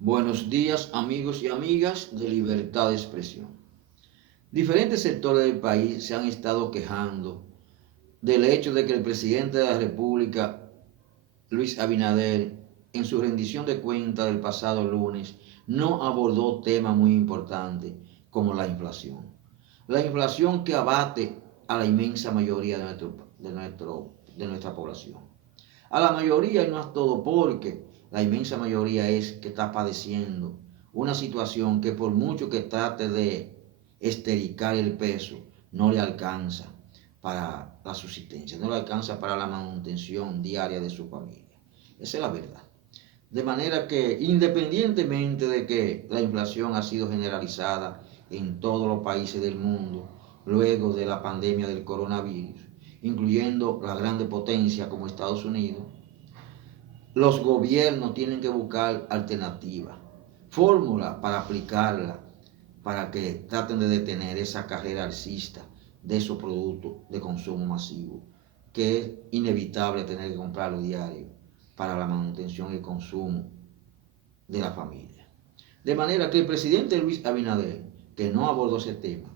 Buenos días amigos y amigas de Libertad de Expresión. Diferentes sectores del país se han estado quejando del hecho de que el presidente de la República, Luis Abinader, en su rendición de cuentas del pasado lunes, no abordó temas muy importantes como la inflación. La inflación que abate a la inmensa mayoría de nuestra población. A la mayoría y no a todo, porque la inmensa mayoría es que está padeciendo una situación que por mucho que trate de estericar el peso, no le alcanza para la subsistencia, no le alcanza para la manutención diaria de su familia. Esa es la verdad. De manera que independientemente de que la inflación ha sido generalizada en todos los países del mundo, luego de la pandemia del coronavirus, incluyendo la grande potencia como Estados Unidos, los gobiernos tienen que buscar alternativas, fórmulas para aplicarla, para que traten de detener esa carrera alcista de esos productos de consumo masivo, que es inevitable tener que comprarlo diario para la manutención y consumo de la familia. De manera que el presidente Luis Abinader, que no abordó ese tema,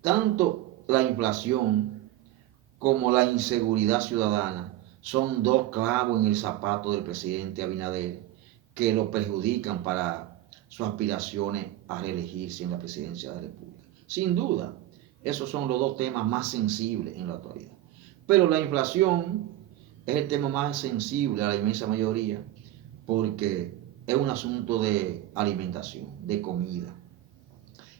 tanto la inflación como la inseguridad ciudadana son dos clavos en el zapato del presidente Abinader que lo perjudican para sus aspiraciones a reelegirse en la presidencia de la República. Sin duda, esos son los dos temas más sensibles en la actualidad. Pero la inflación es el tema más sensible a la inmensa mayoría porque es un asunto de alimentación, de comida.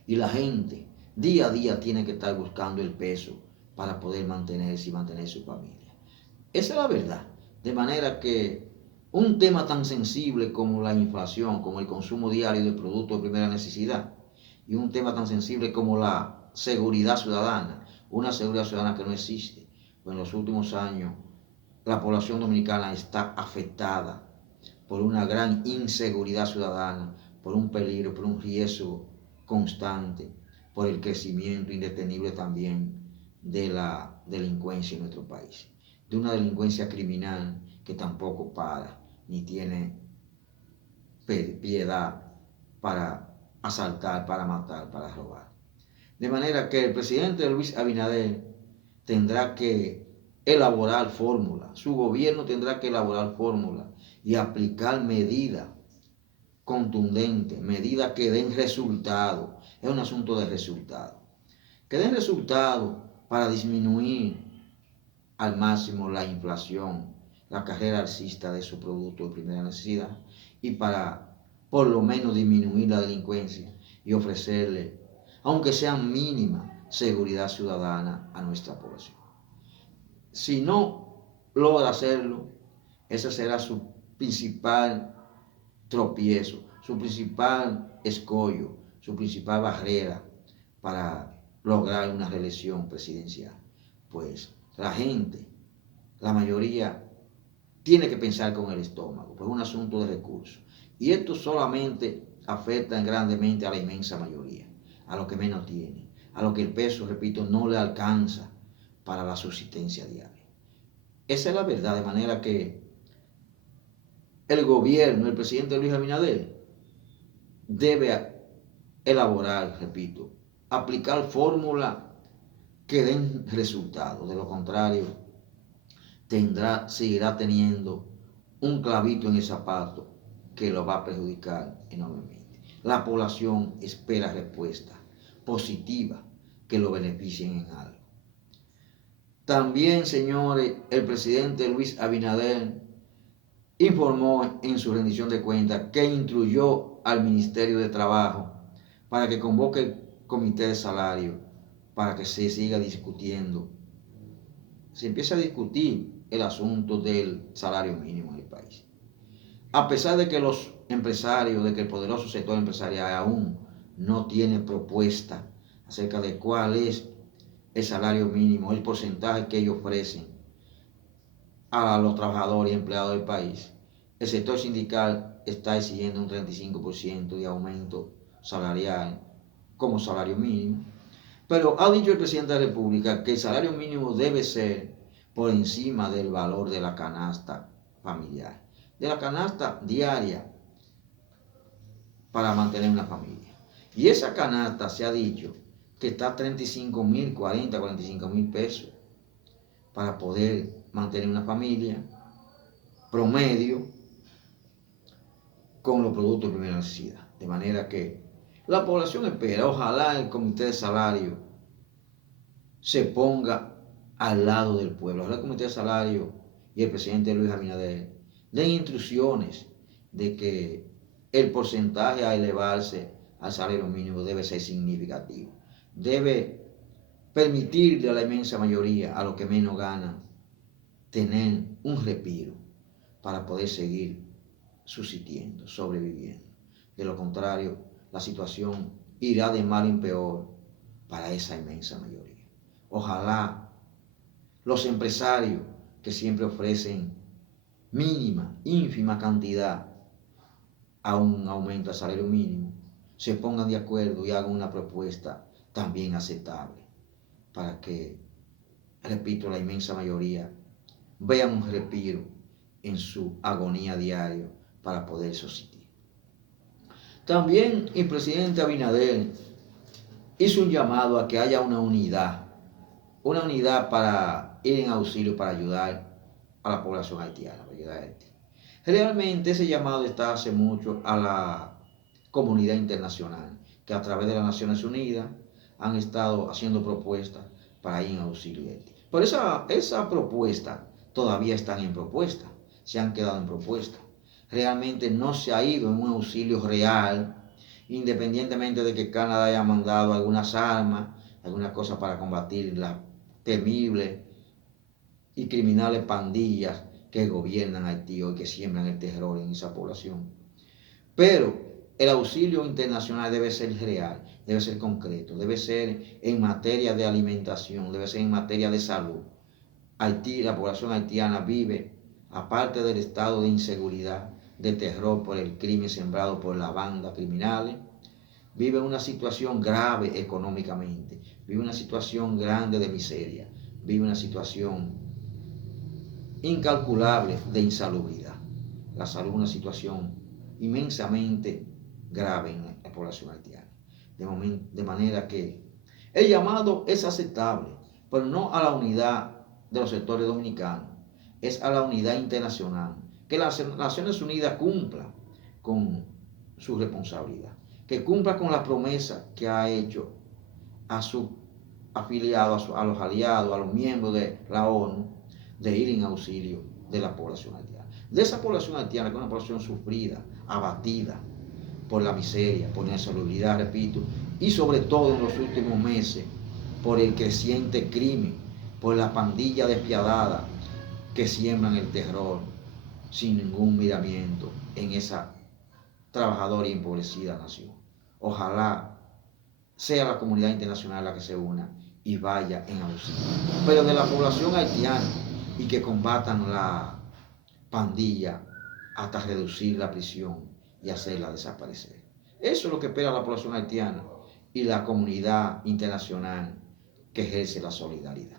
Y la gente día a día tiene que estar buscando el peso para poder mantenerse y mantener su familia. Esa es la verdad. De manera que un tema tan sensible como la inflación, como el consumo diario de productos de primera necesidad, y un tema tan sensible como la seguridad ciudadana, una seguridad ciudadana que no existe. Pues en los últimos años la población dominicana está afectada por una gran inseguridad ciudadana, por un peligro, por un riesgo constante, por el crecimiento indetenible también de la delincuencia en nuestro país, de una delincuencia criminal que tampoco para, ni tiene piedad para asaltar, para matar, para robar. De manera que el presidente Luis Abinader tendrá que elaborar fórmulas, su gobierno tendrá que elaborar fórmulas y aplicar medidas contundentes, medidas que den resultado. Es un asunto de resultado. Que den resultado para disminuir al máximo la inflación, la carrera alcista de esos productos de primera necesidad y para por lo menos disminuir la delincuencia y ofrecerle, aunque sea mínima, seguridad ciudadana a nuestra población. Si no logra hacerlo, ese será su principal tropiezo, su principal escollo, su principal barrera para lograr una reelección presidencial. Pues la gente, la mayoría, tiene que pensar con el estómago, pues es un asunto de recursos. Y esto solamente afecta grandemente a la inmensa mayoría, a los que menos tienen, a los que el peso, repito, no le alcanza para la subsistencia diaria. Esa es la verdad, de manera que el gobierno, el presidente Luis Abinader, debe elaborar, repito, aplicar fórmulas que den resultados. De lo contrario, seguirá teniendo un clavito en el zapato que lo va a perjudicar enormemente. La población espera respuestas positivas que lo beneficien en algo. También, señores, el presidente Luis Abinader informó en su rendición de cuentas que instruyó al Ministerio de Trabajo para que convoque el comité de salario para que se siga discutiendo, se empiece a discutir el asunto del salario mínimo en el país. A pesar de que los empresarios, de que el poderoso sector empresarial aún no tiene propuesta acerca de cuál es el salario mínimo, el porcentaje que ellos ofrecen a los trabajadores y empleados del país, el sector sindical está exigiendo un 35% de aumento salarial como salario mínimo, pero ha dicho el presidente de la República que el salario mínimo debe ser por encima del valor de la canasta familiar, de la canasta diaria para mantener una familia. Y esa canasta se ha dicho que está a 35.000, 45.000 pesos para poder mantener una familia promedio con los productos de primera necesidad. De manera que la población espera, ojalá el comité de salario se ponga al lado del pueblo. Ojalá el comité de salario y el presidente Luis Abinader den instrucciones de que el porcentaje a elevarse al salario mínimo debe ser significativo. Debe permitirle a la inmensa mayoría, a los que menos ganan, tener un respiro para poder seguir subsistiendo, sobreviviendo. De lo contrario, la situación irá de mal en peor para esa inmensa mayoría. Ojalá los empresarios que siempre ofrecen mínima, ínfima cantidad a un aumento al salario mínimo, se pongan de acuerdo y hagan una propuesta también aceptable para que, repito, la inmensa mayoría vean un respiro en su agonía diaria para poder subsistir. También el presidente Abinader hizo un llamado a que haya una unidad para ir en auxilio, para ayudar a la población haitiana, para ayudar a Haití. Realmente ese llamado está hace mucho a la comunidad internacional, que a través de las Naciones Unidas han estado haciendo propuestas para ir en auxilio de Haití. Pero esa propuesta todavía están en propuesta, se han quedado en propuesta. Realmente no se ha ido en un auxilio real, independientemente de que Canadá haya mandado algunas armas, algunas cosas para combatir las temibles y criminales pandillas que gobiernan Haití hoy, que siembran el terror en esa población. Pero el auxilio internacional debe ser real, debe ser concreto, debe ser en materia de alimentación, debe ser en materia de salud. Haití, la población haitiana vive, aparte del estado de inseguridad, de terror por el crimen sembrado por la banda criminales, vive una situación grave económicamente, vive una situación grande de miseria, vive una situación incalculable de insalubridad. La salud es una situación inmensamente grave en la población haitiana. De manera que el llamado es aceptable, pero no a la unidad de los sectores dominicanos, es a la unidad internacional, que las Naciones Unidas cumpla con su responsabilidad, que cumpla con la promesa que ha hecho a sus afiliados, a los aliados, a los miembros de la ONU, de ir en auxilio de la población haitiana. De esa población haitiana, que es una población sufrida, abatida por la miseria, por la insalubridad, repito, y sobre todo en los últimos meses, por el creciente crimen, por la pandilla despiadada que siembran el terror sin ningún miramiento en esa trabajadora y empobrecida nación. Ojalá sea la comunidad internacional la que se una y vaya en auxilio, pero de la población haitiana, y que combatan la pandilla hasta reducir la prisión y hacerla desaparecer. Eso es lo que espera la población haitiana y la comunidad internacional que ejerce la solidaridad.